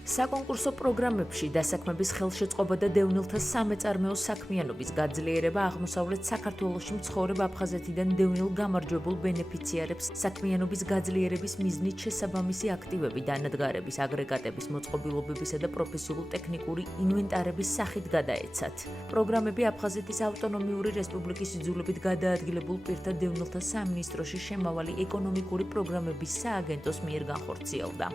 საკონკურსო პროგრამებში დასაქმების ხელშეწყობა და დევნილთა სამეწარმეო საქმიანობის გაძლიერება აღმოსავლეთ საქართველოში მცხოვრებ აფხაზეთიდან დევნილ გამარჯვებულ ბენეფიციარებს საქმიანობის გაძლიერების მიზნით შესაბამისი აქტივები დანადგარების აგრეგატების მოწყობილობებისა და პროფესიულ-ტექნიკური ინვენტარების სახით გადაეცათ. პროგრამები აფხაზეთის ავტონომიური რესპუბლიკის იძულებით გადაადგილებულ პირთა დევნილთა სამინისტროში შემავალი ეკონომიკური პროგრამების სააგენტოს მიერ განხორციელდა.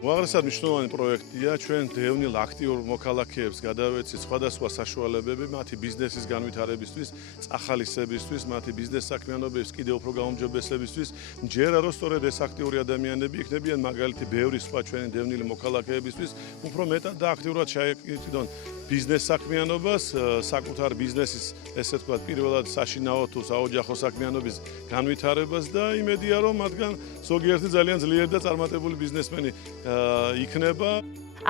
უაღრესად მნიშვნელოვანი პროექტია ჩვენ დევნილ აქტიურ მოქალაქეებს გადავეცით სხვადასხვა საშუალებები მათი ბიზნესის განვითარებისთვის, წახალისებისთვის, მათი ბიზნეს საქმიანობების კიდევ უფრო გაუმჯობესებისთვის. მჯერა რომ სწორედ ეს აქტიური ადამიანები იქნებიან მაგალითი ბევრი სხვა ჩვენი დევნილი მოქალაქეებისთვის, უფრო მეტად და აქტიურად ჩაეკიდონ ბიზნეს საქმიანობას, საკუთარ ბიზნესის, ესე ვთქვათ, პირველად საშინაო თუ საოჯახო საქმიანობის განვითარებას და იმედია რომ მათგან ზოგიერთი ძალიან ძლიერი და წარმატებული ბიზნესმენი იქნება.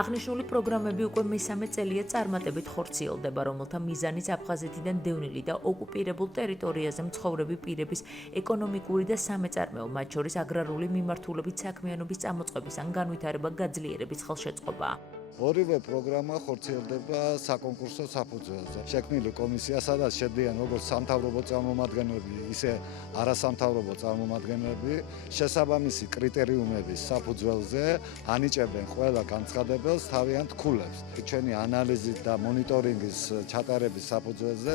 აღნიშნული პროგრამები უკვე მესამე წელია წარმატებით ხორციელდება, რომელთა მიზანიც აფხაზეთიდან დევნილი და ოკუპირებულ ტერიტორიაზე მცხოვრები პირების ეკონომიკური და სამეწარმეო, მათ შორის აგრარული მიმართულებით საქმიანობის წამოწყების ან განვითარება გაძლიერების ხელშეწყობაა. ორივე პროგრამა ხორციელდება საკონკურსო საფუძველზე. შექმნილი კომისია, სადაც შედიან როგორც სამთავრობო წარმომადგენლები, ისე არასამთავრობო წარმომადგენლები, შესაბამისი კრიტერიუმების საფუძველზე ანიჭებენ ყველა განცხადებელს თავიანთ ქულებს. ჩვენი ანალიზით და მონიტორინგის ჩატარების საფუძველზე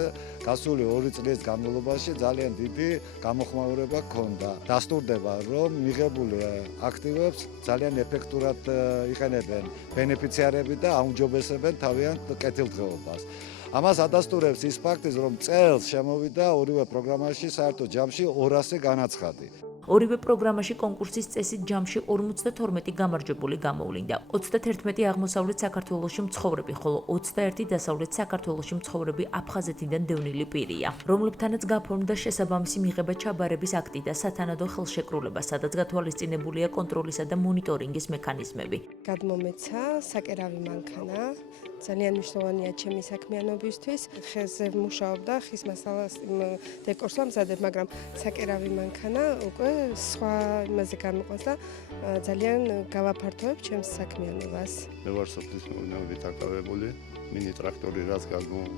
გასული 2 წლის განმავლობაში ძალიან დიდი გამოხმაურება ჰქონდა. დასტურდება, რომ მიღებული აქტივებს ძალიან ეფექტურად იყენებენ ბენეფიციარები და აუმჯობესებენ თავიანთ კეთილდღეობას. ამას ადასტურებს ის ფაქტი, რომ წელს შემოვიდა ორივე პროგრამაში საერთო ჯამში 200 განაცხადი. ორივე პროგრამაში კონკურსის წესით ჯამში 52 გამარჯვებული გამოვლინდა. 31 აღმოსავლეთ საქართველოში მცხოვრები, ხოლო 21 დასავლეთ საქართველოში მცხოვრები აფხაზეთიდან დევნილი პირია, რომლებთანაც გაფორმდა შესაბამისი მიღება ჩაბარების აქტი და სათანადო ხელშეკრულება, სადაც გათვალისწინებულია კონტროლისა და მონიტორინგის მექანიზმები. გადმომეცა საკერავი მანქანა, ძალიან მნიშვნელოვანია ჩემი საქმიანობისთვის. ხეზე ვმუშაობ და ხის მასალას დეკორს ვამზადებ, მაგრამ საკერავი მანქანა უკვე სხვა იმაზე გამოყვანს და ძალიან გავაფართოვებ ჩემს საქმიანობას. მე ვარ სოფლის მეურნეობით დაკავებული, მინი ტრაქტორი რაც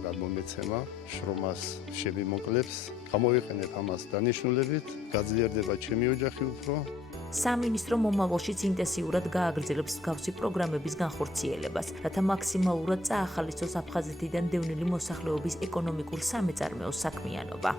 გადმომეცემა, შრომას შემიმოკლებს, გამოვიყენებ ამას დანიშნულებით, გაძლიერდება ჩემი ოჯახი უფრო. სამინისტრო მომავალშიც ინტენსიურად გააგრძელებს მსგავსი პროგრამების განხორციელებას, რათა მაქსიმალურად წაახალისოს აფხაზეთიდან დევნილი მოსახლეობის ეკონომიკურ სამეწარმეო საქმიანობა.